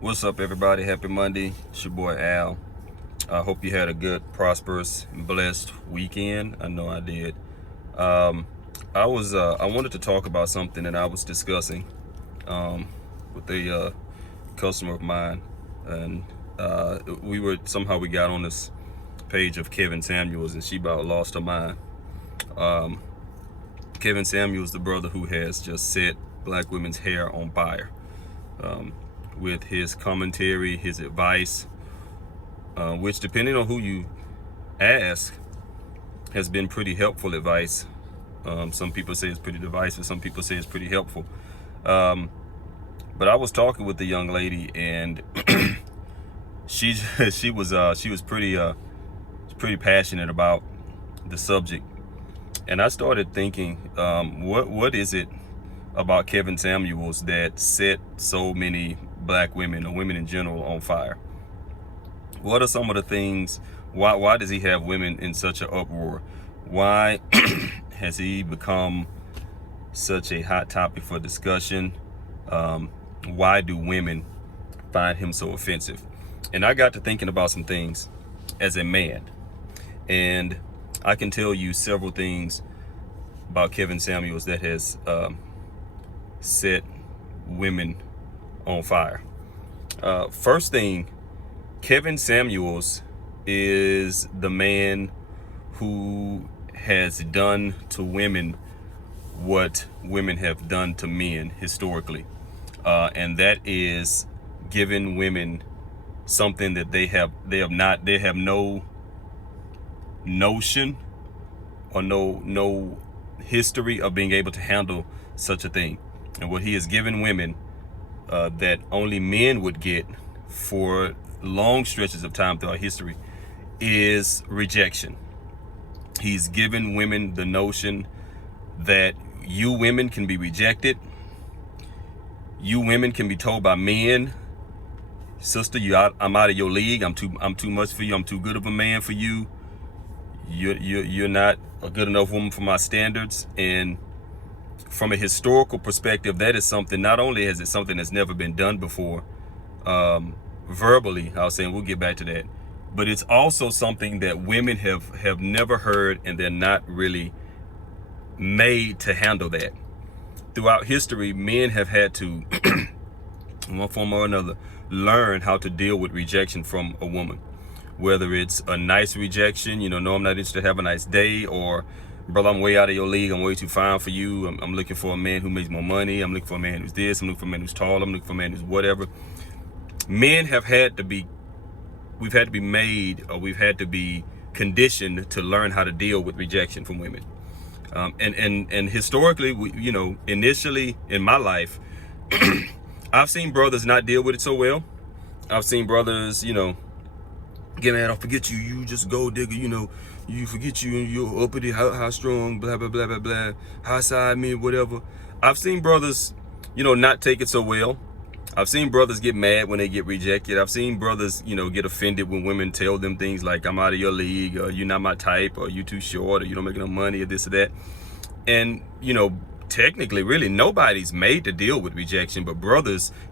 What's up, everybody? Happy Monday. It's your boy Al. I hope you had a good, prosperous, and blessed weekend. I know I did. I wanted to talk about something that I was discussing with a customer of mine, and we got on this page of Kevin Samuels, and she about lost her mind. Kevin Samuels, the brother who has just set black women's hair on fire. With his commentary, his advice, which, depending on who you ask, has been pretty helpful advice. Some people say it's pretty divisive, some people say it's pretty helpful. But I was talking with the young lady, and she was pretty passionate about the subject, and I started thinking, what is it about Kevin Samuels that set so many black women, or women in general, on fire? What are some of the things? Why does he have women in such an uproar? Why has he become such a hot topic for discussion? Why do women find him so offensive? And I got to thinking about some things as a man, and I can tell you several things about Kevin Samuels that has set women on fire. First thing, Kevin Samuels is the man who has done to women what women have done to men historically, and that is giving women something that they have no notion or no history of being able to handle such a thing. And what he has given women that only men would get for long stretches of time throughout history is rejection. He's given women the notion that you women can be rejected. You women can be told by men, sister, I'm out of your league. I'm too much for you. I'm too good of a man for you. You're not a good enough woman for my standards. And from a historical perspective, that is something, not only is it something that's never been done before, verbally, I was saying, we'll get back to that, but it's also something that women have never heard, and they're not really made to handle that. Throughout history, men have had to, in one form or another, learn how to deal with rejection from a woman. Whether it's a nice rejection, no, I'm not interested, have a nice day, or brother, I'm way out of your league, I'm way too fine for you, I'm looking for a man who makes more money, I'm looking for a man who's this, I'm looking for a man who's tall, I'm looking for a man who's whatever. Men we've had to be made, or we've had to be conditioned to learn how to deal with rejection from women. And historically, initially in my life, I've seen brothers not deal with it so well. I've seen brothers, get mad, I'll forget you, you just gold digger, you forget you, and you're uppity, how strong, blah, blah, blah, blah, blah, high side me, whatever. I've seen brothers, not take it so well. I've seen brothers get mad when they get rejected. I've seen brothers, get offended when women tell them things like, I'm out of your league, or you're not my type, or you too short, or you don't make enough money, or this or that. And, technically, really, nobody's made to deal with rejection, but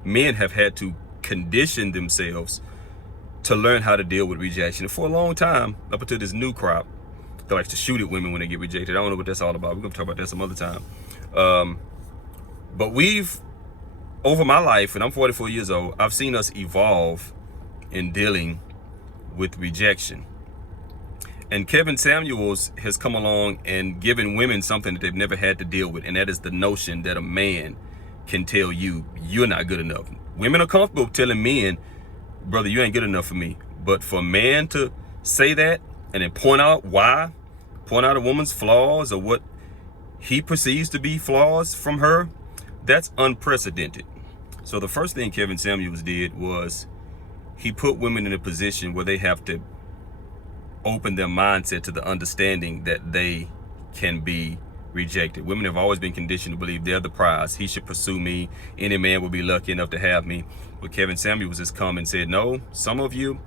men have had to condition themselves to learn how to deal with rejection. And for a long time, up until this new crop that likes to shoot at women when they get rejected. I don't know what that's all about. We're going to talk about that some other time. But over my life, and I'm 44 years old, I've seen us evolve in dealing with rejection. And Kevin Samuels has come along and given women something that they've never had to deal with, and that is the notion that a man can tell you, you're not good enough. Women are comfortable telling men, brother, you ain't good enough for me. But for a man to say that and then point out a woman's flaws, or what he perceives to be flaws from her, that's unprecedented. So the first thing Kevin Samuels did was he put women in a position where they have to open their mindset to the understanding that they can be rejected. Women have always been conditioned to believe they're the prize. He should pursue me. Any man will be lucky enough to have me. But Kevin Samuels has come and said, no, some of you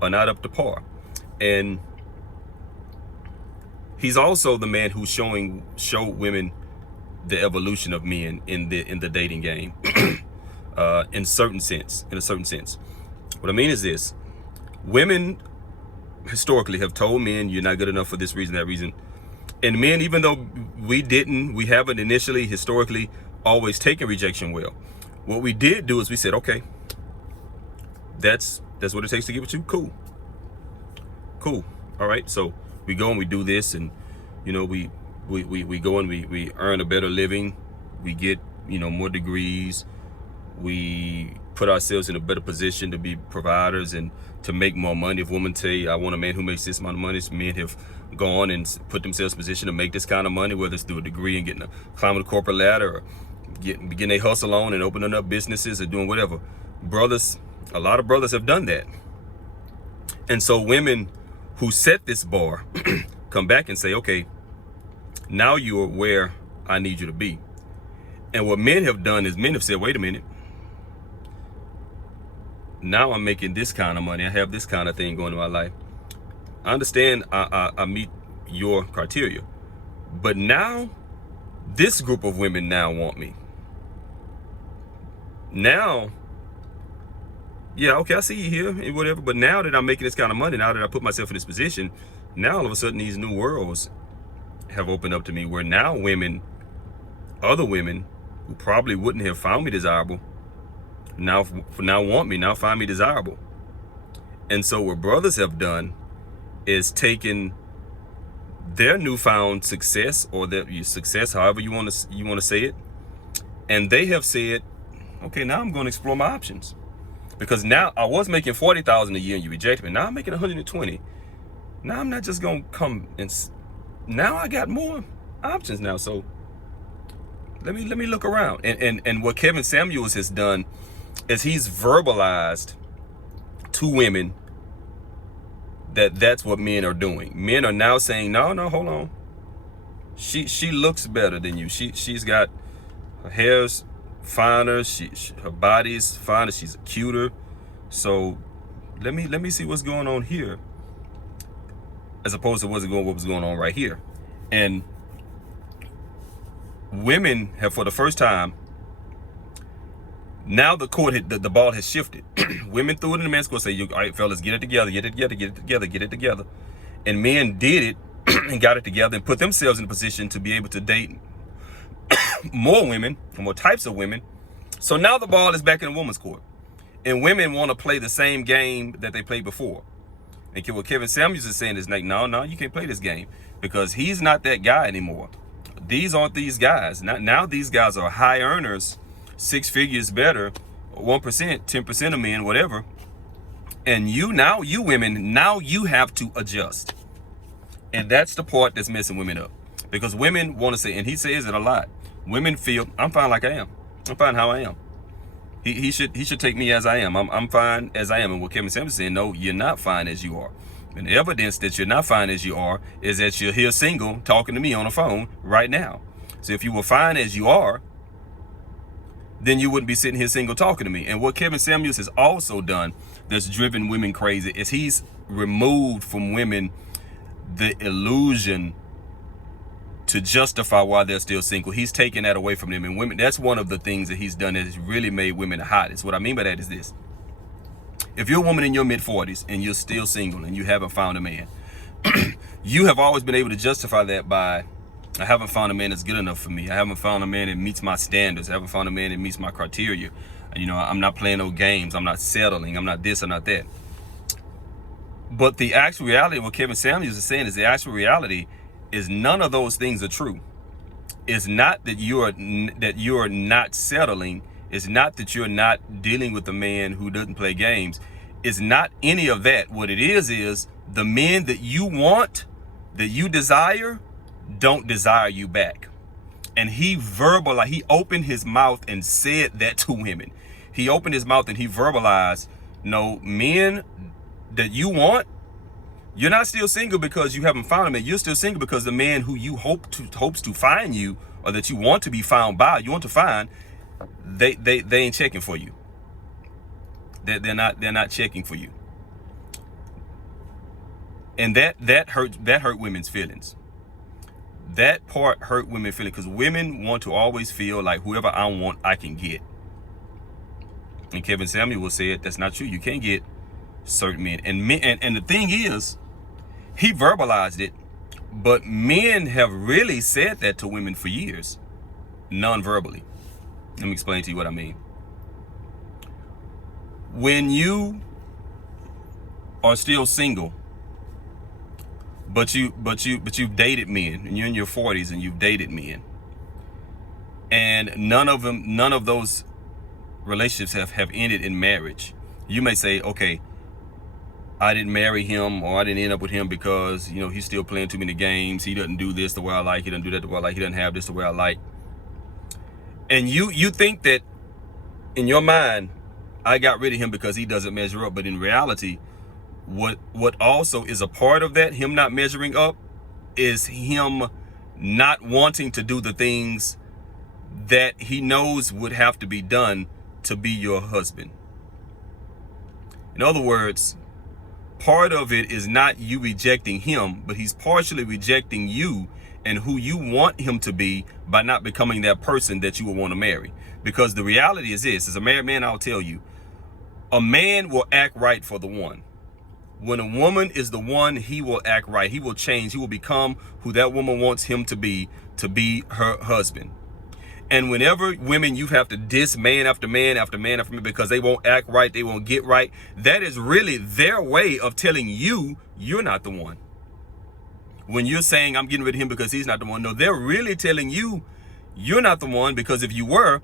are not up to par. And he's also the man who showed women the evolution of men in the dating game. in a certain sense. What I mean is this: women historically have told men, you're not good enough for this reason, that reason. And men, even though we haven't initially, historically, always taken rejection well. What we did do is we said, okay, that's what it takes to get with you. Cool. All right. So we go and we do this, and we go and we earn a better living. We get, more degrees. We put ourselves in a better position to be providers and to make more money. If women tell you, I want a man who makes this amount of money, men have gone and put themselves in a position to make this kind of money, whether it's through a degree and climbing the corporate ladder, or getting a hustle on and opening up businesses or doing whatever. A lot of brothers have done that. And so women who set this bar come back and say, okay, now you're where I need you to be. And what men have done is men have said, wait a minute, now I'm making this kind of money. I have this kind of thing going in my life. I understand I meet your criteria, but now this group of women now want me. Now, yeah, okay, I see you here and whatever, but now that I'm making this kind of money, now that I put myself in this position, now all of a sudden these new worlds have opened up to me where now other women who probably wouldn't have found me desirable, now want me, now find me desirable. And so what brothers have done is taken their newfound success, or their success, however you want to say it, and they have said, okay, now I'm going to explore my options, because now I was making $40,000 a year and you rejected me. Now I'm making 120. Now I'm not just going to come and now I got more options now. So let me look around. And what Kevin Samuels has done is he's verbalized to women that's what men are doing. Men are now saying, no, hold on. She looks better than you. She's got her hair's finer. Her body's finer. She's cuter. So let me see what's going on here, as opposed to what was going on right here. And women have, for the first time, now the ball has shifted. Women threw it in the men's court, say, all right, fellas, get it together. And men did it and got it together and put themselves in a position to be able to date more women, more types of women. So now the ball is back in the woman's court. And women want to play the same game that they played before. And what Kevin Samuels is saying is like, no, you can't play this game, because he's not that guy anymore. These aren't these guys. Now these guys are high earners, 6 figures better, 1%, 10% of men, whatever. And you women, now you have to adjust. And that's the part that's messing women up. Because women want to say, and he says it a lot, women feel, I'm fine like I am. I'm fine how I am. He should take me as I am. I'm fine as I am. And what Kevin Samuels is saying, no, you're not fine as you are. And the evidence that you're not fine as you are is that you're here single talking to me on the phone right now. So if you were fine as you are, then you wouldn't be sitting here single talking to me. And what Kevin Samuels has also done that's driven women crazy is he's removed from women the illusion to justify why they're still single. He's taken that away from them. And women, that's one of the things that he's done that has really made women the hottest. What I mean by that is this. If you're a woman in your mid-40s and you're still single and you haven't found a man, you have always been able to justify that by, I haven't found a man that's good enough for me. I haven't found a man that meets my standards. I haven't found a man that meets my criteria. I'm not playing no games. I'm not settling. I'm not this. I'm not that. But the actual reality, what Kevin Samuels is saying, is the actual reality is none of those things are true. It's not that you're not settling. It's not that you're not dealing with a man who doesn't play games. It's not any of that. What it is the men that you want, that you desire, don't desire you back. And he opened his mouth and said that to women. He opened his mouth and he verbalized, no, men that you want, you're not still single because you haven't found a man. You're still single because the man who you hopes to find you, or that you want to be found by, you want to find, they ain't checking for you. They're not checking for you. And that hurt women's feelings. That part hurt women's feelings, because women want to always feel like whoever I want, I can get. And Kevin Samuel said that's not true. You can't get certain men. And the thing is, he verbalized it, but men have really said that to women for years, non-verbally. Let me explain to you what I mean. When you are still single, but you've dated men, and you're in your 40s and you've dated men, and none of those relationships have ended in marriage. You may say, okay, I didn't marry him, or I didn't end up with him because, you know, he's still playing too many games. He doesn't do this the way I like. He doesn't do that the way I like. He doesn't have this the way I like. And you think that in your mind, I got rid of him because he doesn't measure up. But in reality, what also is a part of that, him not measuring up, is him not wanting to do the things that he knows would have to be done to be your husband. In other words, part of it is not you rejecting him, but he's partially rejecting you and who you want him to be by not becoming that person that you would want to marry. Because the reality is this, as a married man, I'll tell you, a man will act right for the one. When a woman is the one, he will act right. He will change. He will become who that woman wants him to be her husband. And whenever women, you have to diss man after man after man after man because they won't act right, they won't get right, that is really their way of telling you you're not the one. When you're saying I'm getting rid of him because he's not the one, no, they're really telling you you're not the one, because if you were,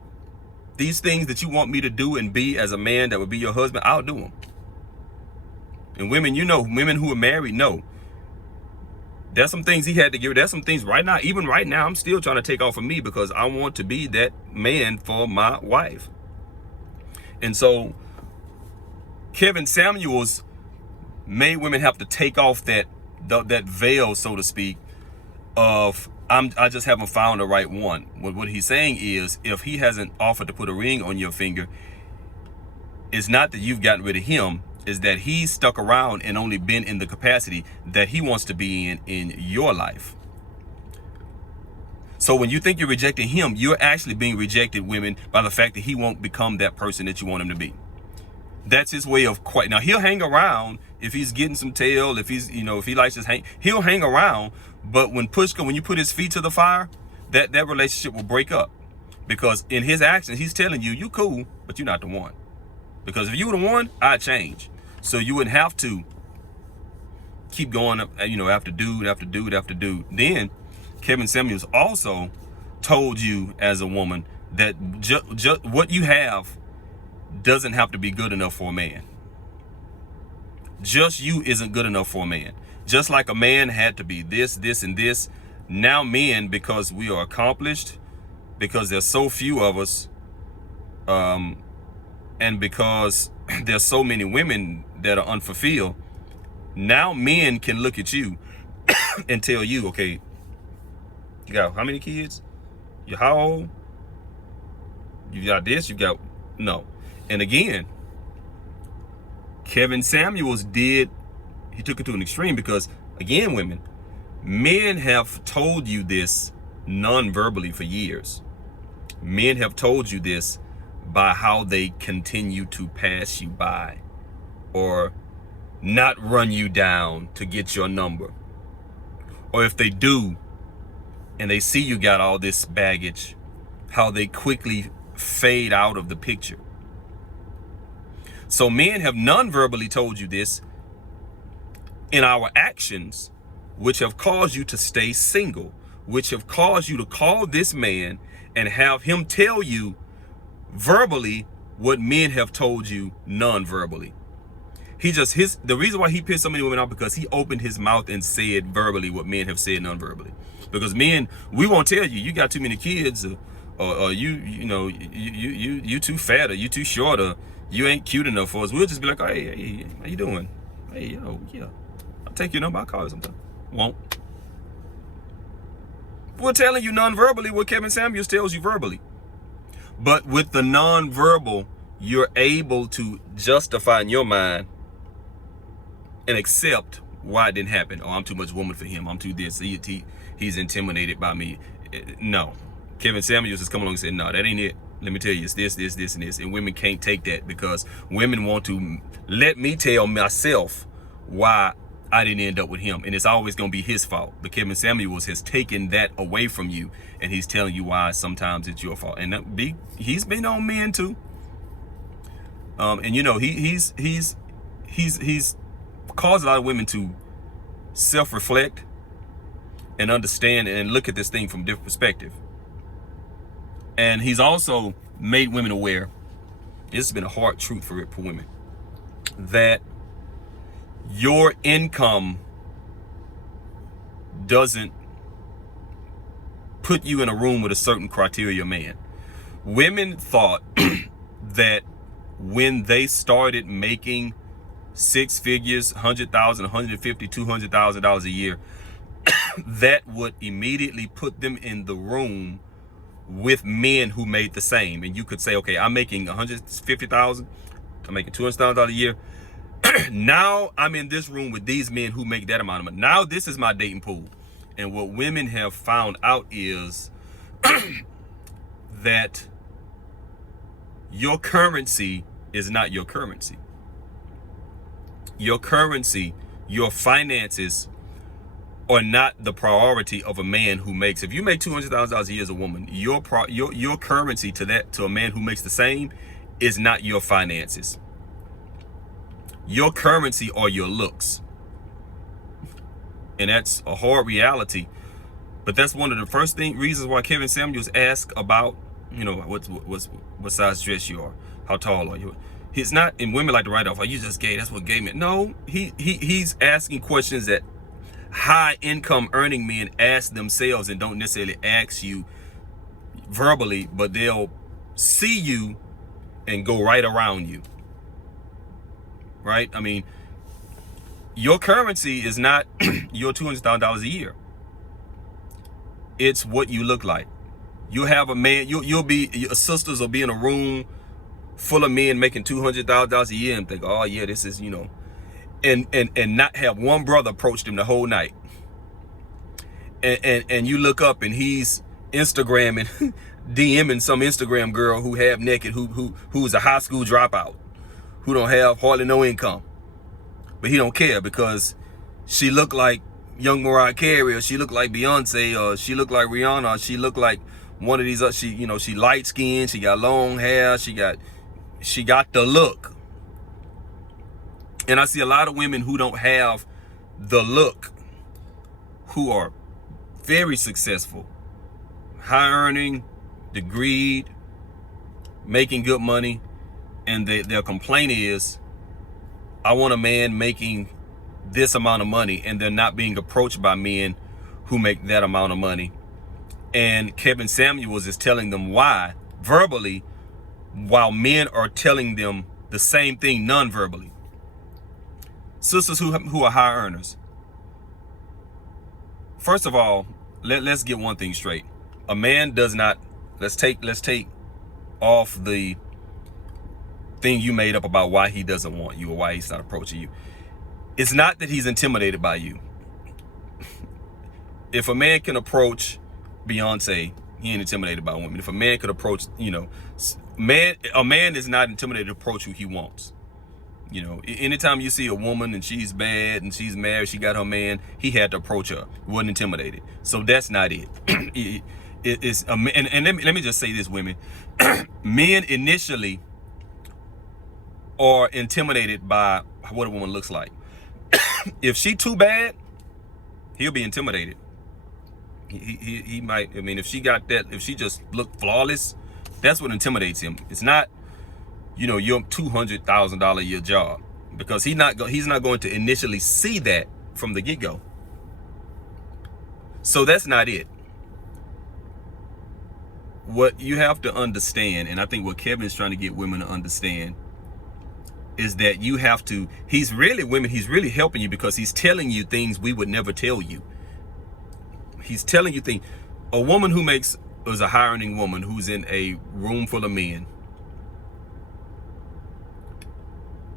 these things that you want me to do and be as a man that would be your husband, I'll do them. And women, you know, women who are married know there's some things he had to give. There's some things right now, even right now, I'm still trying to take off of me because I want to be that man for my wife. And so Kevin Samuels made women have to take off that veil, so to speak, of I just haven't found the right one. What he's saying is, if he hasn't offered to put a ring on your finger, it's not that you've gotten rid of him, is that he's stuck around and only been in the capacity that he wants to be in your life. So when you think you're rejecting him, you're actually being rejected, women, by the fact that he won't become that person that you want him to be. That's his way of quite. Now he'll hang around if he's getting some tail, if he's, you know, if he likes to hang, he'll hang around. But when push comes, when you put his feet to the fire, that relationship will break up, because in his actions, he's telling you, you cool, but you're not the one. Because if you were the one, I'd change. So you wouldn't have to keep going up, you know, after dude, after dude, after dude. Then Kevin Samuels also told you as a woman that what you have doesn't have to be good enough for a man. Just you isn't good enough for a man. Just like a man had to be this, this, and this. Now men, because we are accomplished, because there's so few of us, and because there's so many women that are unfulfilled, now men can look at you and tell you, okay, you got how many kids? You how old? You got this, you got, no. And again, Kevin Samuels he took it to an extreme, because again, women, men have told you this non-verbally for years. Men have told you this by how they continue to pass you by or not run you down to get your number. Or if they do and they see you got all this baggage, how they quickly fade out of the picture. So men have non-verbally told you this in our actions, which have caused you to stay single, which have caused you to call this man and have him tell you verbally what men have told you non-verbally. The reason why he pissed so many women off, because he opened his mouth and said verbally what men have said non-verbally. Because men, we won't tell you, you got too many kids, or you too fat, or you too short, or you ain't cute enough for us. We'll just be like, hey, how you doing? Hey, yeah, I'll take your number, I'll call you sometime. Won't. We're telling you non-verbally what Kevin Samuels tells you verbally. But with the non-verbal, you're able to justify in your mind and accept why it didn't happen. Oh, I'm too much woman for him. I'm too this. He's intimidated by me. No. Kevin Samuels is coming along and saying, no, that ain't it. let me tell you, it's this, and this. And women can't take that because women want to let me tell myself why I didn't end up with him. And it's always going to be his fault. But Kevin Samuels has taken that away from you. And he's telling you why sometimes it's your fault. And he's been on men too. And you know, he's caused a lot of women to self-reflect and understand and look at this thing from a different perspective. And he's also made women aware, this has been a hard truth for women, that your income doesn't put you in a room with a certain criteria man. Women thought that when they started making six figures, $100,000, $150,000, $200,000 a year, that would immediately put them in the room with men who made the same. And you could say, okay, I'm making $150,000, I'm making $200,000 a year. Now I'm in this room with these men who make that amount of money. Now this is my dating pool. And what women have found out is that your currency is not your currency. Your currency, your finances are not the priority of a man who makes. If you make $200,000 a year as a woman, your currency to a man who makes the same is not your finances. Your currency are your looks. And that's a hard reality. But that's one of the first reasons why Kevin Samuels asked about, you know, what size dress you are, how tall are you. He's not, and women like to write off, oh, you just gay, that's what gay meant. No, he's asking questions that high income earning men ask themselves and don't necessarily ask you verbally, but they'll see you and go right around you. Right? I mean, your currency is not your $200,000 a year. It's what you look like. You'll have a man, your sisters will be in a room full of men making $200,000 a year and think, oh yeah, this is, you know, and not have one brother approach them the whole night. And you look up and he's Instagramming, DMing some Instagram girl who half naked, who's a high school dropout, who don't have hardly no income. But he don't care because she looked like young Mariah Carey, or she looked like Beyonce, or she looked like Rihanna, or she looked like one of these, she light skinned, she got long hair, she got the look. And I see a lot of women who don't have the look, who are very successful, high earning, degreed, making good money, and their complaint is, I want a man making this amount of money, and they're not being approached by men who make that amount of money. And Kevin Samuels is telling them why verbally, while men are telling them the same thing non-verbally. Sisters who are high earners. First of all, let's get one thing straight. A man does not, let's take off the thing you made up about why he doesn't want you or why he's not approaching you. It's not that he's intimidated by you. If a man can approach Beyonce, he ain't intimidated by women. If a man could approach, a man is not intimidated to approach who he wants. You know, anytime you see a woman and she's bad and she's married, she got her man, he had to approach her. He wasn't intimidated. So that's not it. And let me just say this, women. Men initially are intimidated by what a woman looks like. If she too bad, he'll be intimidated. He might, if she got that, if she just looked flawless, that's what intimidates him. It's not, your $200,000 a year job, because he's not going to initially see that from the get-go. So that's not it. What you have to understand, and I think what Kevin's trying to get women to understand, is that you have to, he's really helping you, because he's telling you things we would never tell you. He's telling you things. A woman who is a high earning woman who's in a room full of men,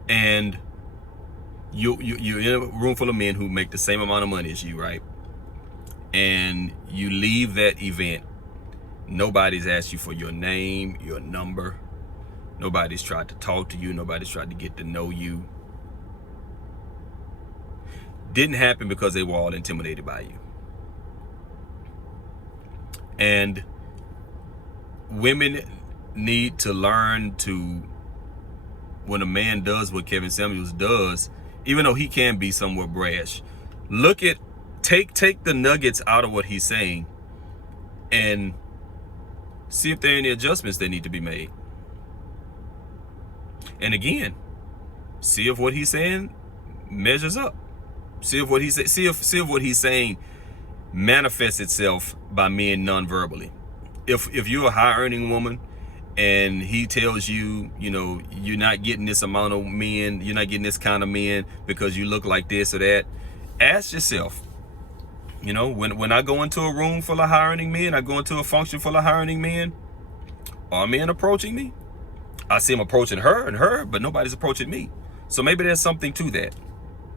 and you're in a room full of men who make the same amount of money as you, right? And you leave that event. Nobody's asked you for your name, your number. Nobody's tried to talk to you. Nobody's tried to get to know you. Didn't happen because they were all intimidated by you. And women need to learn to, when a man does what Kevin Samuels does, even though he can be somewhat brash, take the nuggets out of what he's saying and see if there are any adjustments that need to be made. And again, see if what he's saying measures up. See if what he's saying manifests itself by men non-verbally. If you're a high earning woman and he tells you, you're not getting this amount of men, you're not getting this kind of men because you look like this or that, ask yourself, when I go into a room full of high earning men, I go into a function full of high earning men, are men approaching me? I see them approaching her, but nobody's approaching me. So maybe there's something to that.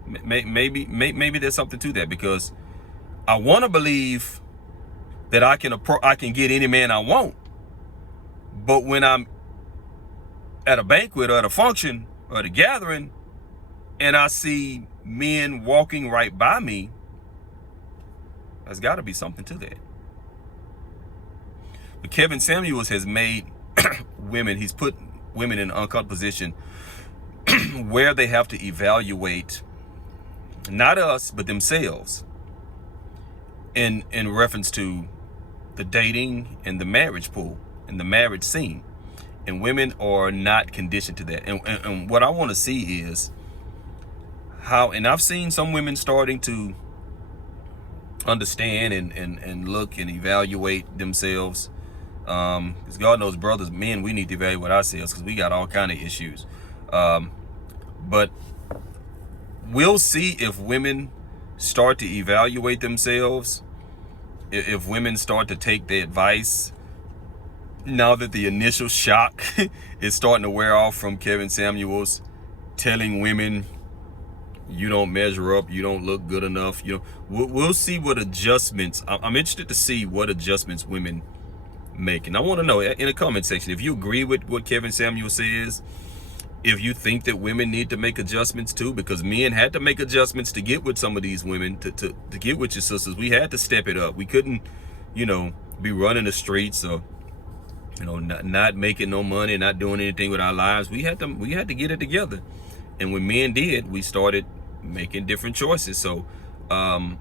Maybe there's something to that, because I want to believe that I can get any man I want. But when I'm at a banquet or at a function or at a gathering and I see men walking right by me, there's got to be something to that. But Kevin Samuels has made he's put women in an uncomfortable position where they have to evaluate not us, but themselves in reference to the dating and the marriage pool and the marriage scene. And women are not conditioned to that. And what I want to see is how, and I've seen some women starting to understand and look and evaluate themselves. Because God knows, brothers, men, we need to evaluate ourselves because we got all kind of issues. But we'll see if women start to evaluate themselves, if women start to take the advice, now that the initial shock is starting to wear off from Kevin Samuels telling women, you don't measure up, you don't look good enough. We'll see what adjustments. I'm interested to see what adjustments women make. And I want to know in the comment section if you agree with what Kevin Samuel says, if you think that women need to make adjustments too, because men had to make adjustments to get with some of these women, to get with your sisters. We had to step it up. We couldn't, be running the streets or, not making no money, not doing anything with our lives. We had to get it together. And when men did, we started making different choices. So I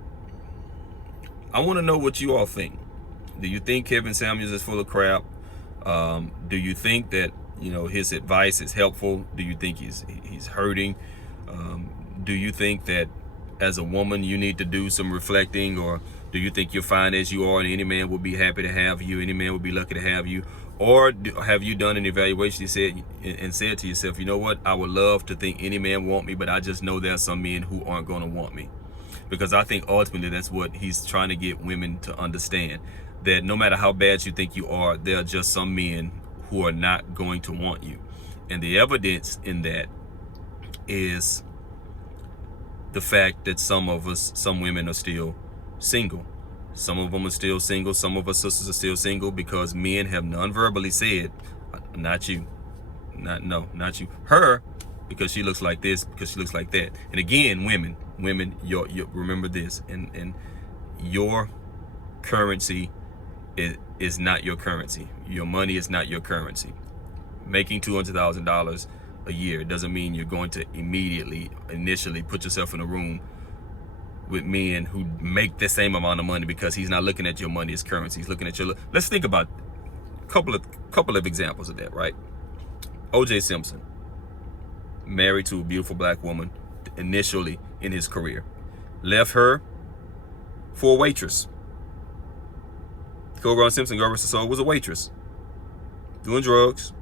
want to know what you all think. Do you think Kevin Samuels is full of crap? Do you think that his advice is helpful? Do you think he's hurting? Do you think that as a woman you need to do some reflecting, or do you think you're fine as you are and any man will be happy to have you, any man will be lucky to have you? Or have you done an evaluation and said to yourself, you know what, I would love to think any man want me, but I just know there are some men who aren't going to want me? Because I think ultimately that's what he's trying to get women to understand, that no matter how bad you think you are, there are just some men who are not going to want you. And the evidence in that is the fact that some women are still single. Some of them are still single. Some of our sisters are still single because men have non-verbally said, not you, not you, her, because she looks like this, because she looks like that. And again, women, you remember this, and your currency is not your currency. Your money is not your currency. Making $200,000 a year doesn't mean you're going to initially put yourself in a room with men who make the same amount of money, because he's not looking at your money as currency. He's looking at your. Let's think about a couple of examples of that, right? O.J. Simpson, married to a beautiful black woman initially in his career, left her for a waitress. Ron Simpson, God rest his soul, was a waitress, doing drugs,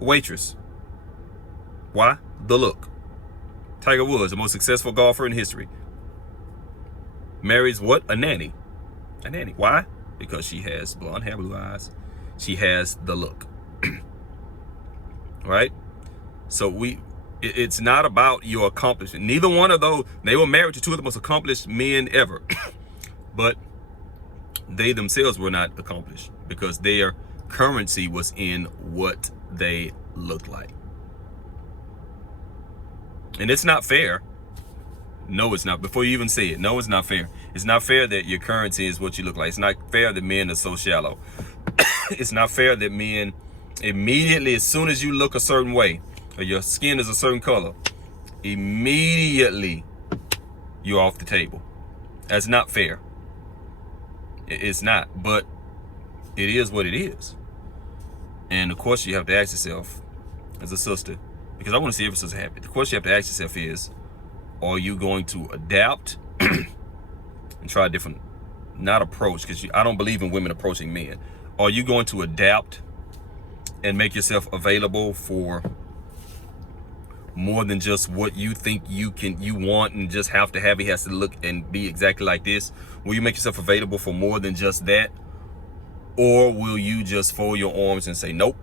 a waitress. Why? The look. Tiger Woods, the most successful golfer in history, marries what? A nanny. A nanny. Why? Because she has blonde hair, blue eyes. She has the look. Right? So it's not about your accomplishment. Neither one of those, they were married to two of the most accomplished men ever. But they themselves were not accomplished because their currency was in what they looked like. And it's not fair. No, it's not. Before you even say it, no, it's not fair. It's not fair that your currency is what you look like. It's not fair that men are so shallow. It's not fair that men immediately, as soon as you look a certain way, or your skin is a certain color, immediately you're off the table. That's not fair. It's not, but it is what it is. And the question you have to ask yourself as a sister, because I want to see every sister happy, the question you have to ask yourself is, are you going to adapt and try a different, not approach, because I don't believe in women approaching men. Are you going to adapt and make yourself available for more than just what you think you want and just have to have? He has to look and be exactly like this. Will you make yourself available for more than just that? Or will you just fold your arms and say, nope,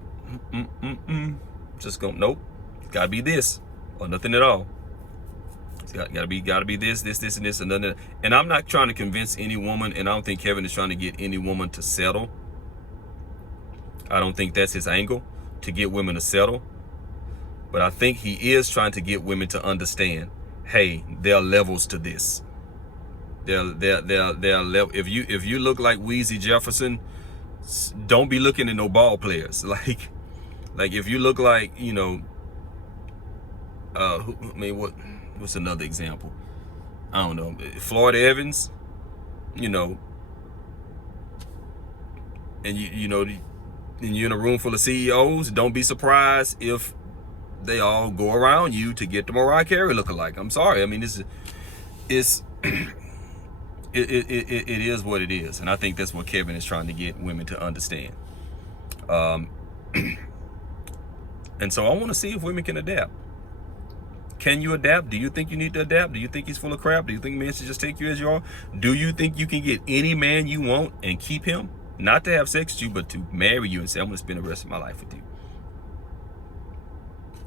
just go, nope, it's gotta be this or nothing at all. It's gotta be this, and this, and nothing. And I'm not trying to convince any woman, and I don't think Kevin is trying to get any woman to settle. I don't think that's his angle, to get women to settle. But I think he is trying to get women to understand, hey, there are levels to this. There are level. If you look like Weezy Jefferson, don't be looking at no ball players. Like if you look like, you know, what's another example? I don't know, Floyd Evans, you know, and you know, and you're in a room full of CEOs. Don't be surprised if they all go around you to get the Mariah Carey lookalike. I'm sorry. I mean, it is what it is, and I think that's what Kevin is trying to get women to understand. And so I want to see if women can adapt. Can you adapt? Do you think you need to adapt? Do you think he's full of crap? Do you think men should just take you as you are? Do you think you can get any man you want and keep him? Not to have sex with you, but to marry you and say, I'm going to spend the rest of my life with you.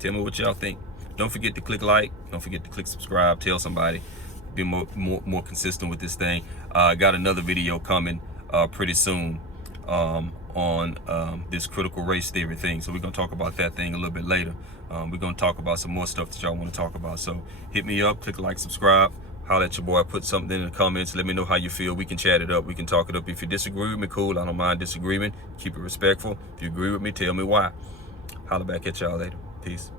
Tell me what y'all think. Don't forget to click like. Don't forget to click subscribe. Tell somebody. Be more consistent with this thing. I got another video coming pretty soon on this critical race theory thing. So we're going to talk about that thing a little bit later. We're going to talk about some more stuff that y'all want to talk about. So hit me up, click like, subscribe. Holler at your boy. Put something in the comments. Let me know how you feel. We can chat it up. We can talk it up. If you disagree with me, cool. I don't mind disagreement. Keep it respectful. If you agree with me, tell me why. Holler back at y'all later. Peace.